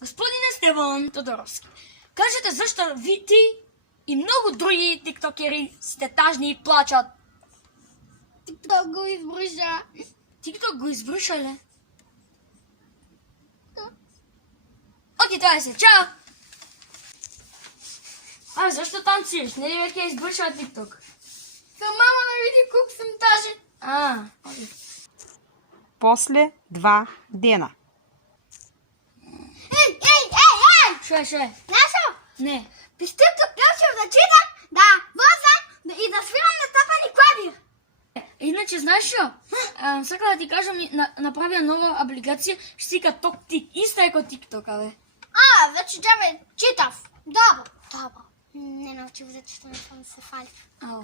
Господине Стеван Тодоровски, кажете защо ти и много други тиктокери сте тажни и плачат? TikTok го избриша. Тикток го избриша ли? Окей, това е се. Чао! Защо танцираш? Не ли веќе е избриша тикток? Към мама да види колко съм тажен. Окей. После 2 дена. Ей! Шо е? Знаеш ли? Не. Пистилто ключев да читам, да возам и да свирам на тъпани клавир. Иначе, знаеш шо? Сака да ти кажам, направя нова апликация, ще си ка Ток-Тик. Иста е ко тикток, бе. Вече тебе читав. Добро. Не научих да читам, да се фали. Ау.